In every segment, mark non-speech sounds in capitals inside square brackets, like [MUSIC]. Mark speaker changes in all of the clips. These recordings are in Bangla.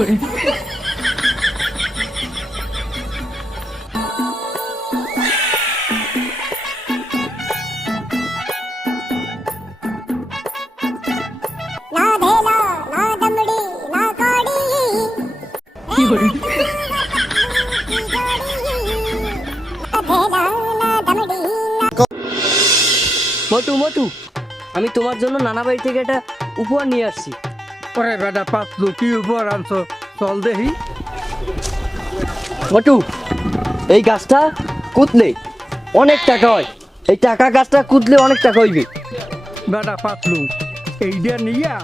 Speaker 1: করে।
Speaker 2: মটু মটু আমি তোমার জন্য নানা বাড়ি থেকে একটা উপহার নিয়ে আসছি।
Speaker 3: ওরে বেটা পাতলু কি উপর আনছো। চল দেখি।
Speaker 2: মোটু এই গাছটা কুতলে অনেক টাকা হয়। এই টাকা গাছটা কুতলে অনেক টাকা হইবে।
Speaker 3: বেটা পাতলু এইটা নিয়া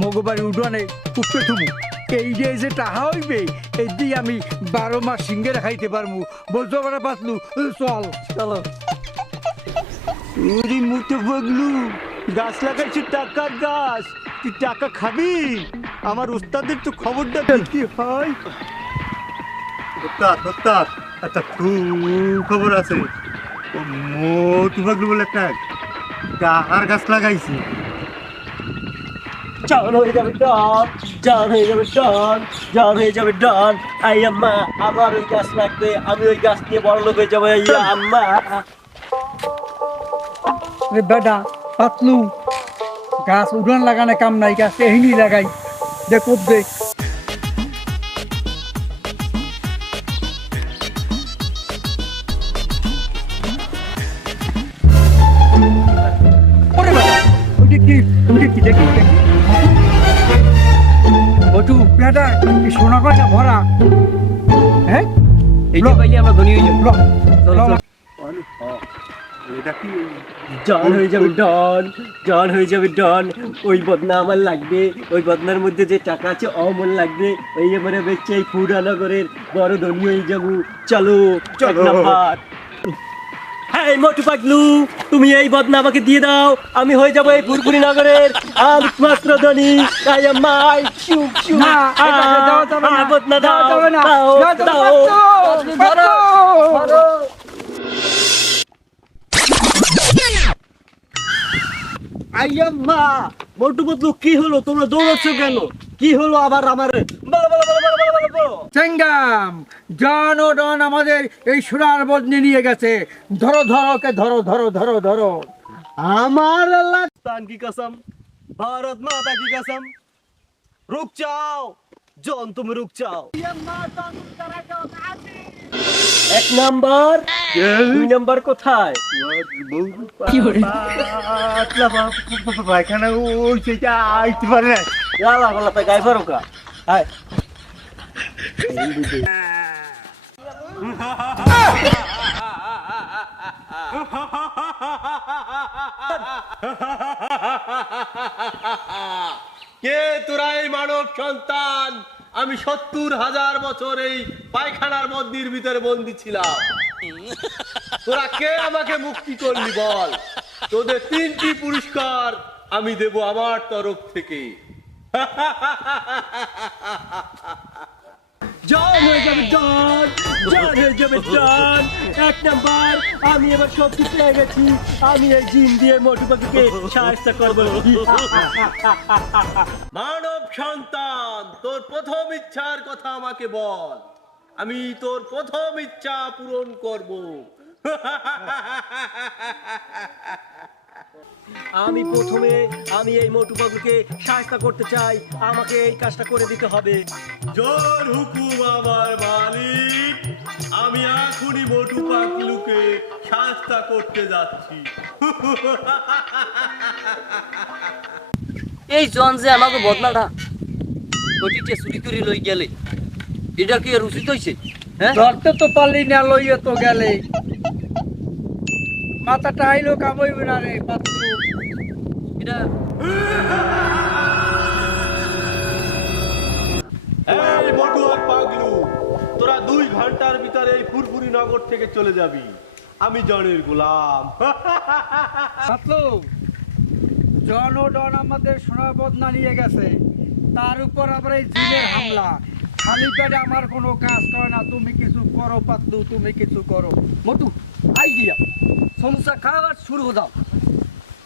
Speaker 3: মগবাড়ি উঠানে উপরে থুমু এইটা যে যে টাহা হইবে এই দিয়ে আমি বারো মাস সিঙ্গে খাইতে পারব। বলছো বেটা পাতলু চল। চলো।
Speaker 4: উরি বগলু গাছ লাগাইছি টাকার গাছ। তুই টাকা খাবি? আমার উস্তাদের তো খবরটা কি হয় উস্তাদ উস্তাদ আচ্ছা খুব খবর আছে। ও মোটু বগলু বলে একটা টাকার গাছ লাগাইছি।
Speaker 5: জান হয়ে যাবে ডন জান হয়ে যাবে ডন জান হয়ে যাবে ডন আই আম্মা আমার ওই গাছ লাগবে আমি ওই গাছ নিয়ে বড় লোক হয়ে যাব আম্মা।
Speaker 3: রে বেটা পাতলু। গাছ উঠান লাগানো কাম নাই গাছ এহিনি লাগাই। দেখ দেখ ওরে বাবা, ওইটা কি? ওইটা কি? দেখি দেখি। মোটু বেটা কি সোনা কয়টা ভরা? হ্যাঁ?
Speaker 2: এইটা পাইলে আমরা ধনী হয়ে যাব।
Speaker 4: এটা কি
Speaker 5: জান হয়ে যাবে ডন জান হয়ে যাবে ডন ওই বদনা আমার লাগবে ওই বদনার মধ্যে যে টাকা আছে অমন লাগবে এই এবারে বেচছে এই পুরানগরের বড় ধনী হয়ে যাব চলো
Speaker 4: চলো।
Speaker 5: হ্যাঁ মোটু পাগলু তুমি এই বদনা আমাকে দিয়ে দাও আমি হয়ে যাব এই ফুরফুরি নগরের ধনী
Speaker 3: দেওয়া যাবে না।
Speaker 5: বদনা দাও দাও। দাও। আইয়াম্মা মোটু পতলু কি হলো? তোমরা দৌড়াচ্ছ কেন? কি হলো আবার আমার?
Speaker 3: চেঙ্গাম জনগণ আমাদের এই সোনার বদনে নিয়ে গেছে। ধরো ধরো কে ধরো ধরো ধরো ধরো।
Speaker 5: আমার আল্লাহ তান কি কসম? ভারত মাতা কি কসম? রুক চাও জন তুমি রুক যাও নাম্বার? দুই নাম্বার কোথায়?
Speaker 4: পাতলা পা- পায়খানা ওই সেটা আইতে পারে। না
Speaker 5: গালা গালা পে গায়ে ফারুকা হায়
Speaker 6: কে তোরা এই মানব সন্তান? আমি সত্তর হাজার বছর এই পায়খানার মন্দির ভিতরে বন্দি ছিলাম। তোরা কে আমাকে মুক্তি করলি বল? তোদের তিনটি পুরস্কার আমি দেব আমার তরফ থেকে।
Speaker 5: জয় হয়ে যাবে যাবে এক নাম্বার আমি এবার পেয়ে গেছি। আমি এই জিন দিয়ে মোটু পাখিকে সাহায্য করব। [LAUGHS]
Speaker 6: মানব সন্তান তোর প্রথম ইচ্ছার কথা আমাকে বল। আমি তোর প্রথম ইচ্ছা পূরণ করব। [LAUGHS]
Speaker 5: আমি প্রথমে আমি এই মোটু পাখিকে সাহায্য করতে চাই। আমাকে এই কাজটা করে দিতে হবে।
Speaker 6: জোর হুকুম আমার মালিক। আমি এখনই মোটু পাকলুকে শাস্তা করতে যাচ্ছি।
Speaker 2: এই জন যে আমাকে বদনাটা ওটিতে চুরি করে লই গেলে এটা কি উচিত হ্যাঁ?
Speaker 3: ধরতে তো পারলি না লইয়ে তো গেলে। মাথাটা আইলো কামইবে না রে পাতলু
Speaker 2: এটা
Speaker 6: এই মোটু আর পাগলু। তোরা দুই ঘণ্টার ভিতরে এই ফুরফুরি নগর থেকে চলে যাবি। আমি জনের গোলাম।
Speaker 3: জন ও ডন আমাদের সোনা বদনা নিয়ে গেছে। তার উপর আবার এই জিনের হামলা। খালি পেটে আমার কোনো কাজ করে না তুমি কিছু করো পাতলু তুমি কিছু করো।
Speaker 2: মোটু আইডিয়া। সমস্যা খাওয়ার শুরু দাও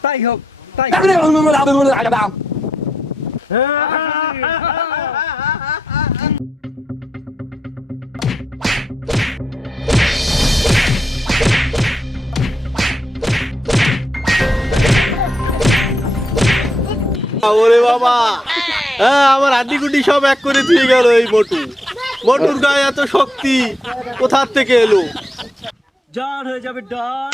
Speaker 3: তাই হোক তাই
Speaker 6: ওরে বাবা। হ্যাঁ আমার হাড্ডি গুড্ডি সব এক করে দিয়ে গেল এই মোটু মোটুর গায়ে এত শক্তি কোথার থেকে এলো?
Speaker 5: হয়ে যাবে ডন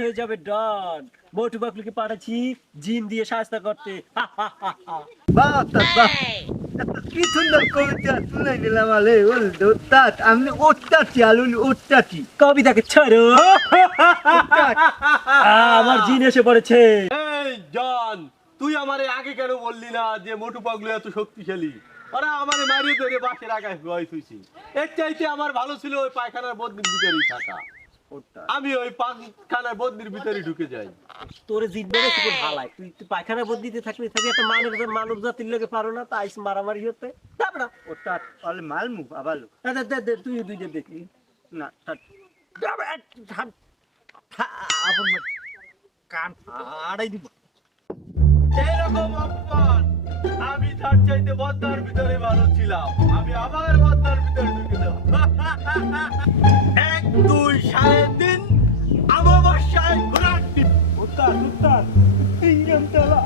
Speaker 5: হয়ে যাবে ডন। মোটু বাকলুকে পাঠাচ্ছি জিন দিয়ে সাহায্য করতে।
Speaker 4: বাহ বাহ কি সুন্দর কবিতা শুনাই দিলাম আলে ওল আমি ওস্তাদি
Speaker 5: কবিতাকে ছাড়ো। আমার জিন এসে পড়েছে।
Speaker 6: এই জন। তুই আমারে আগে কেন বললি না যে মোটু পাগলু এত শক্তিশালী ওরা আমারে মারিয়ে ধরে বাসের আগায় ভয় থুইছি এর চাইতে আমার ভালো ছিল ওই পায়খানার বদনির ভিতরেই থাকা আমি ওই পায়খানার বদনির ভিতরেই ঢুকে যাই
Speaker 5: তোরে জিত বেড়ে শুধু ভালাই তুই তুই পায়খানা বদলিতে থাকবি থাকবি একটা মানব মানব জাতির লোকে পারো না তাই মারামারি হতে তারপরে
Speaker 4: ওস্তাদ অলে মালমু আবালো
Speaker 5: দে দে দে তুই দুই দে দেখি
Speaker 4: না থাক।
Speaker 5: আপন কান আড়াই দিব
Speaker 6: এইরকম অপমান। আমি তার চাইতে বদনার ভিতরে ভালো ছিলাম। আমি আবার বদনার ভিতরে ঢুকে এক, দুই, সাড়ে তিন। আমাবস্যায় ঘোরার দিন।
Speaker 4: ওস্তাদ ওস্তাদ তিনজন তালা।